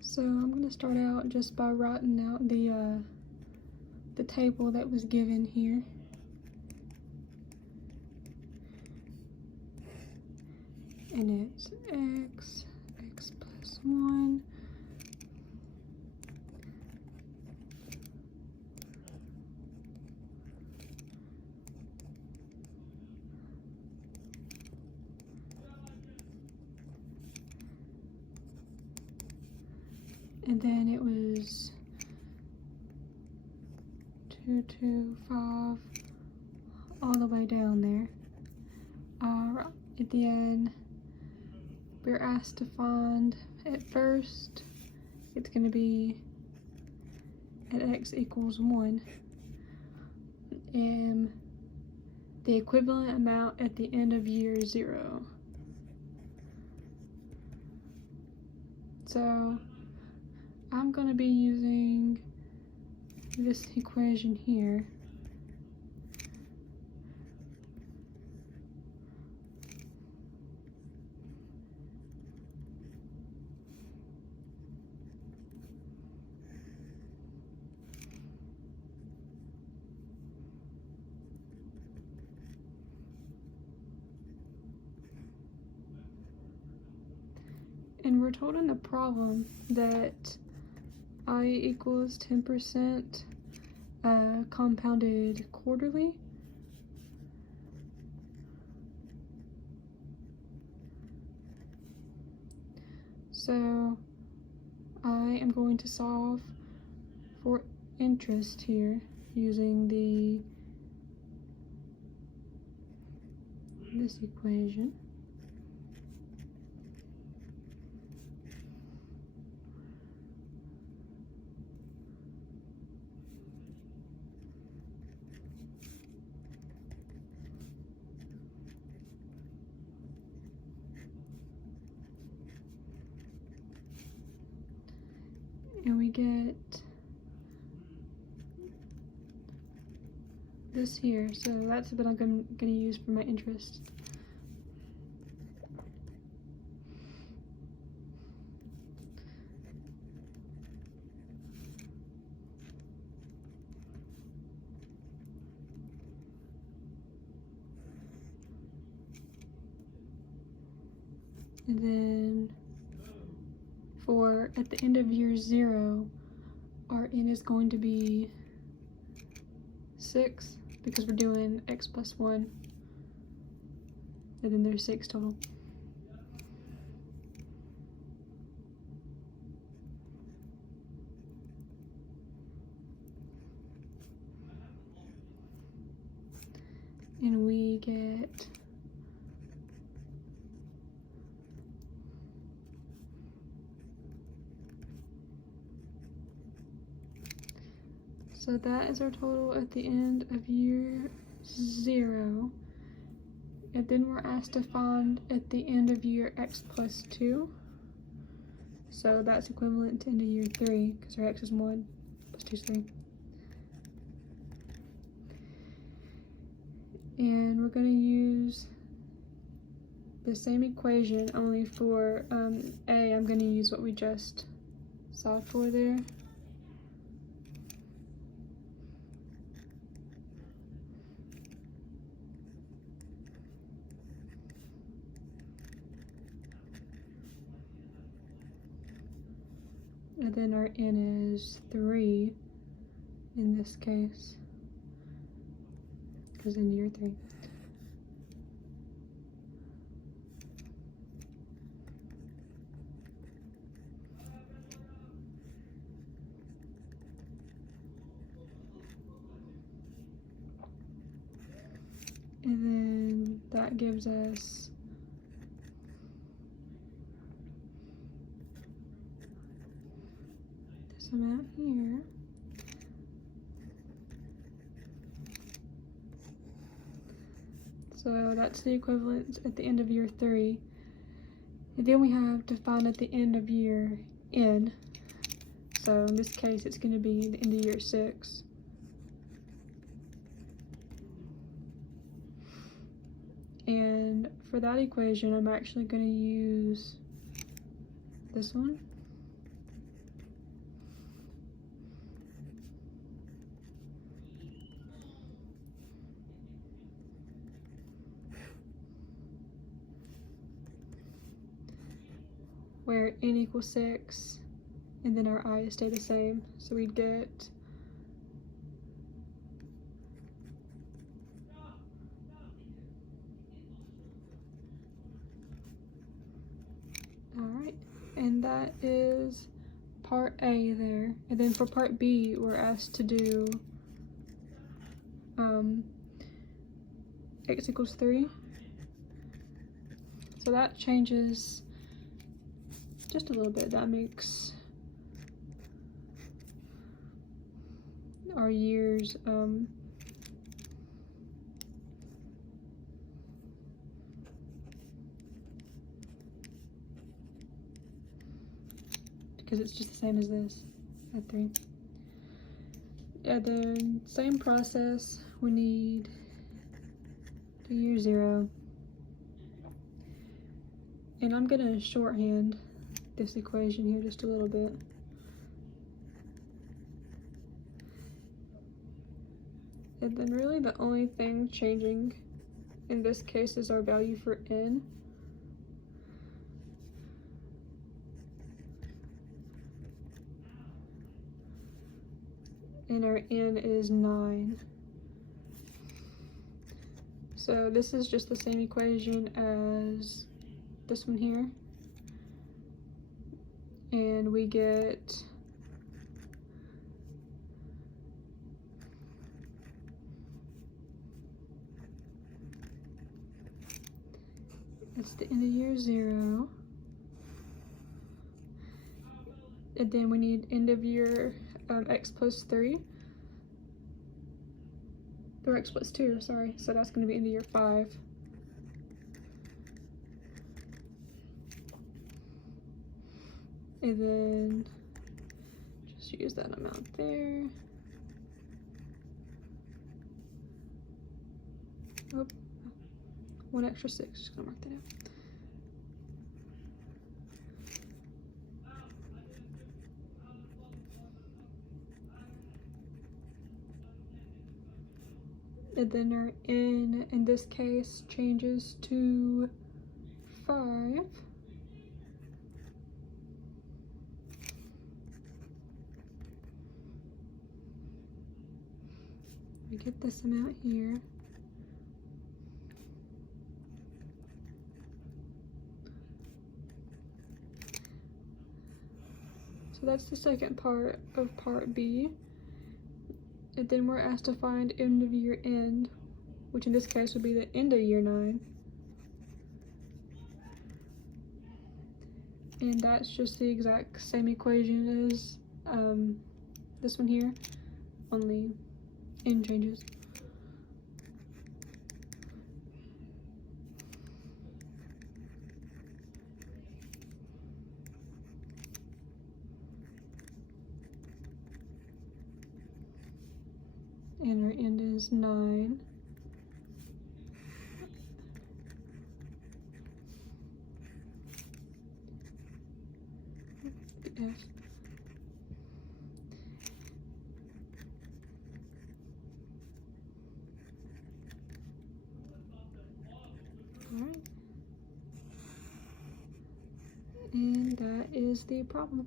So I'm going to start out just by writing out the table that was given here. And it's x plus 1, and then it was 2, 2, 5, all the way down there. At the end, we're asked to find, at first, it's going to be at x equals 1, and the equivalent amount at the end of year 0. So I'm going to be using this equation here. And we're told in the problem that I equals 10% compounded quarterly. So I am going to solve for interest here using this equation. And we get this here, so that's what I'm going to use for my interest. And then for at the end of year 0, our n is going to be 6 because we're doing x plus 1, and then there's 6 total. And we get so that is our total at the end of year 0. And then we're asked to find at the end of year x plus 2. So that's equivalent to end of year 3 because our x is 1 plus 2 is 3. And we're going to use the same equation, only for A, I'm going to use what we just solved for there. And then our n is 3 in this case, because in year 3. And then that gives us this amount here. So that's the equivalent at the end of year 3. And then we have to find at the end of year n. So in this case, it's going to be the end of year 6. And for that equation, I'm actually going to use this one. where n equals 6, and then our I stay the same. So we'd get alright, and that is part A there. And then for part B, we're asked to do x equals 3. So that changes just a little bit. That makes our years because it's just the same as this at 3. And then same process, we need to year 0. And I'm gonna shorthand this equation here just a little bit. And then really the only thing changing in this case is our value for n. And our n is 9. So this is just the same equation as this one here. And we get it's the end of year 0. And then we need end of year x plus 3. Or x plus 2, sorry. So that's going to be end of year 5. And then just use that amount there. Oh, 1 extra 6, just gonna mark that out. And then our n in this case changes to 5. We get this amount here. So that's the second part of part B. And then we're asked to find end of year end, which in this case would be the end of year 9. And that's just the exact same equation as this one here, only n changes. And our end is 9. F. Alright. And that is the problem.